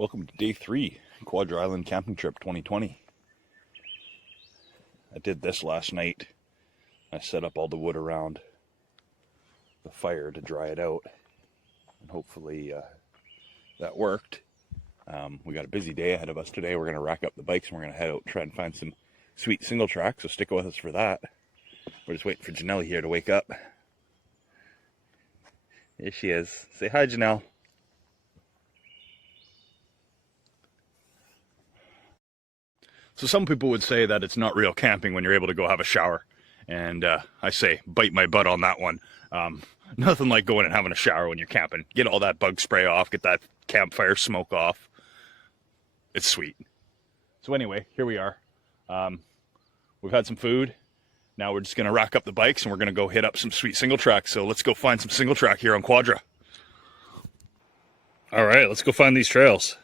Welcome to day 3, Quadra Island Camping Trip 2020. I did this last night. I set up all the wood around the fire to dry it out, and hopefully that worked. We got a busy day ahead of us today. We're going to rack up the bikes and we're going to head out and try and find some sweet single track, so stick with us for that. We're just waiting for Janelle here to wake up. Here she is. Say hi, Janelle. So some people would say that it's not real camping when you're able to go have a shower. And I say, bite my butt on that one. Nothing like going and having a shower when you're camping. Get all that bug spray off, get that campfire smoke off. It's sweet. So anyway, here we are. We've had some food. Now we're just going to rack up the bikes and we're going to go hit up some sweet single tracks. So let's go find some single track here on Quadra. All right, let's go find these trails.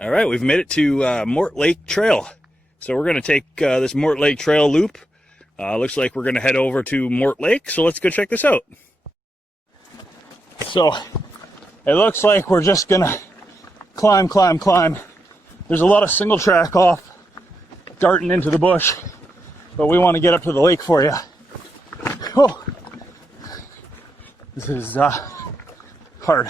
All right, we've made it to Morte Lake Trail. So we're going to take this Morte Lake Trail loop. Looks like we're going to head over to Morte Lake, so let's go check this out. So it looks like we're just going to climb. There's a lot of single track off, darting into the bush, but we want to get up to the lake for you. Oh, this is hard.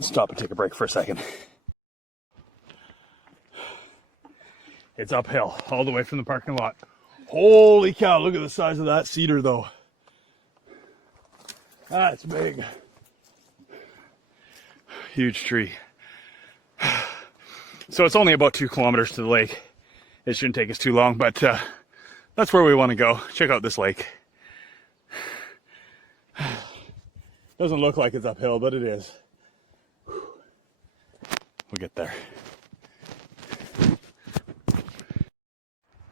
Stop and take a break for a second. It's uphill all the way from the parking lot. Holy cow, look at the size of that cedar though. That's big. Huge tree. So it's only about 2 kilometers to the lake. It shouldn't take us too long, but that's where we want to go. Check out this lake. Doesn't look like it's uphill, but it is. We'll get there.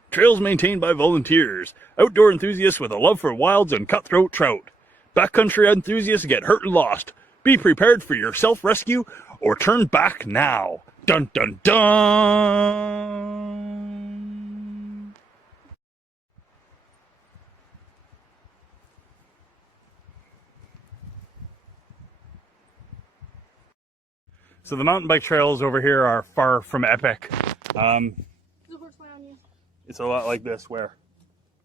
Trails maintained by volunteers, outdoor enthusiasts with a love for wilds and cutthroat trout. Backcountry enthusiasts get hurt and lost. Be prepared for your self-rescue or turn back now. Dun dun dun! So the mountain bike trails over here are far from epic. It's a lot like this where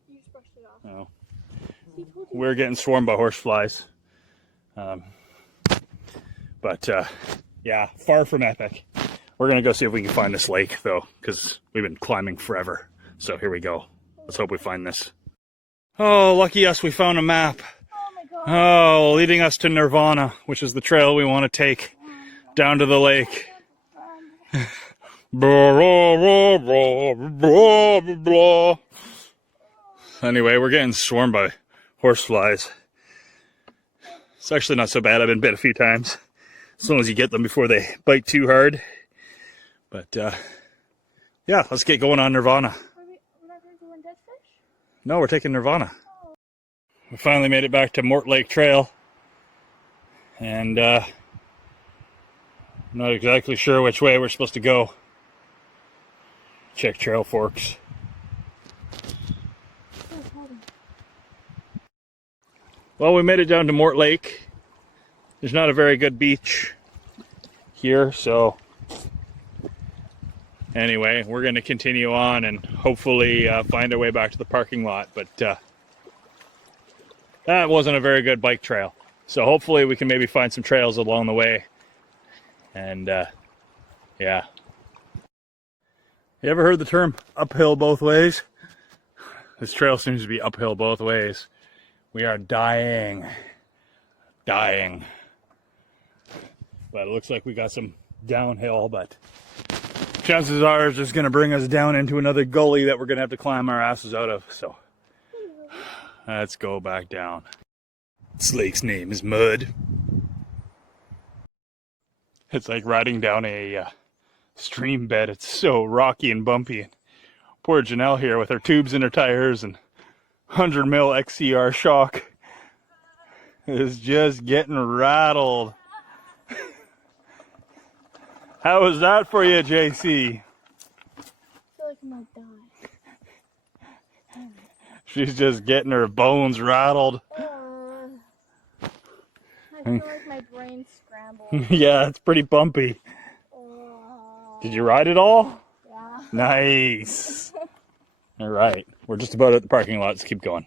you just brushed it off. Oh. We're getting swarmed by horseflies. Yeah, far from epic. We're gonna go see if we can find this lake though, because we've been climbing forever. So here we go. Let's hope we find this. Oh, lucky us, we found a map. Oh my God. Oh, leading us to Nirvana, which is the trail we want to take down to the lake. Anyway, we're getting swarmed by horseflies. It's actually not so bad. I've been bit a few times. As long as you get them before they bite too hard. But yeah, let's get going on Nirvana. We're not going to go on Dead Fish? No, we're taking Nirvana. Oh. We finally made it back to Morte Lake Trail. And I'm not exactly sure which way we're supposed to go. Check trail forks. Well, we made it down to Morte Lake. There's not a very good beach here, so anyway, we're going to continue on and hopefully find our way back to the parking lot. But that wasn't a very good bike trail, so hopefully we can maybe find some trails along the way. And yeah. You ever heard the term uphill both ways? This trail seems to be uphill both ways. We are dying. But it looks like we got some downhill, but chances are it's just going to bring us down into another gully that we're going to have to climb our asses out of. So let's go back down. This lake's name is Mud. It's like riding down a stream bed. It's so rocky and bumpy. And poor Janelle here with her tubes in her tires and 100 mil XCR shock is just getting rattled. How was that for you, JC? I feel like I might die. She's just getting her bones rattled. feel like my brain scrambled. Yeah, it's pretty bumpy. Did you ride it all? Yeah. Nice. All right, we're just about at the parking lot. Let's keep going.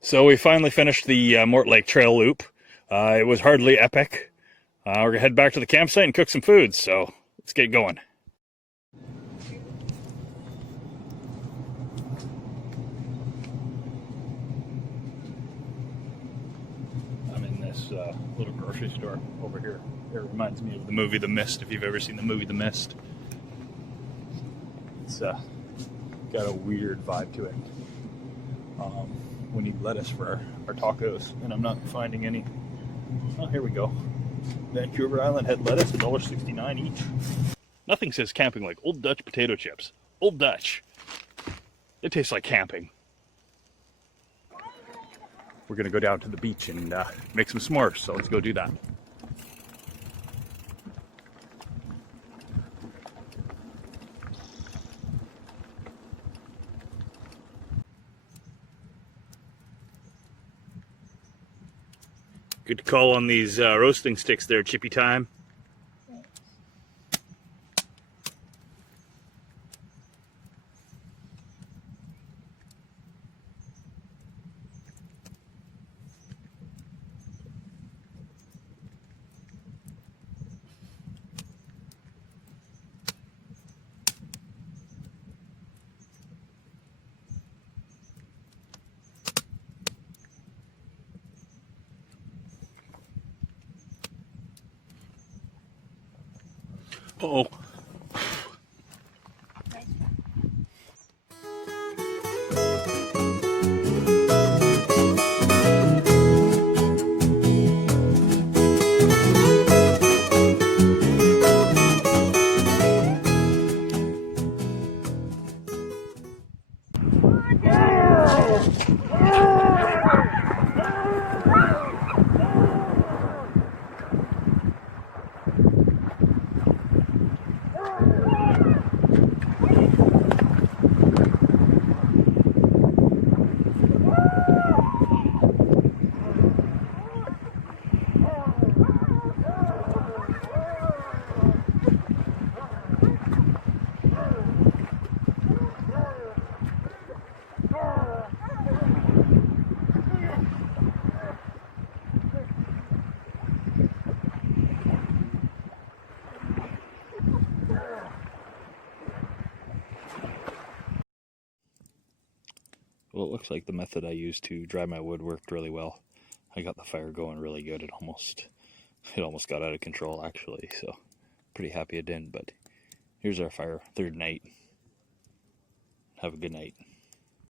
So we finally finished the Morte Lake Trail loop. It was hardly epic. We're gonna head back to the campsite and cook some food. So let's get going. I'm in this little grocery store over here. It reminds me of the movie The Mist, if you've ever seen the movie The Mist. It's got a weird vibe to it. We need lettuce for our tacos, and I'm not finding any. Oh, here we go. Vancouver Island head lettuce, $1.69 each. Nothing says camping like Old Dutch potato chips. Old Dutch. It tastes like camping. We're gonna go down to the beach and make some s'mores, so let's go do that. Good call on these roasting sticks there, Chippy Time. Uh-oh. Well, it looks like the method I used to dry my wood worked really well. I got the fire going really good. It almost got out of control, actually, so pretty happy it didn't. But here's our fire, third night. Have a good night.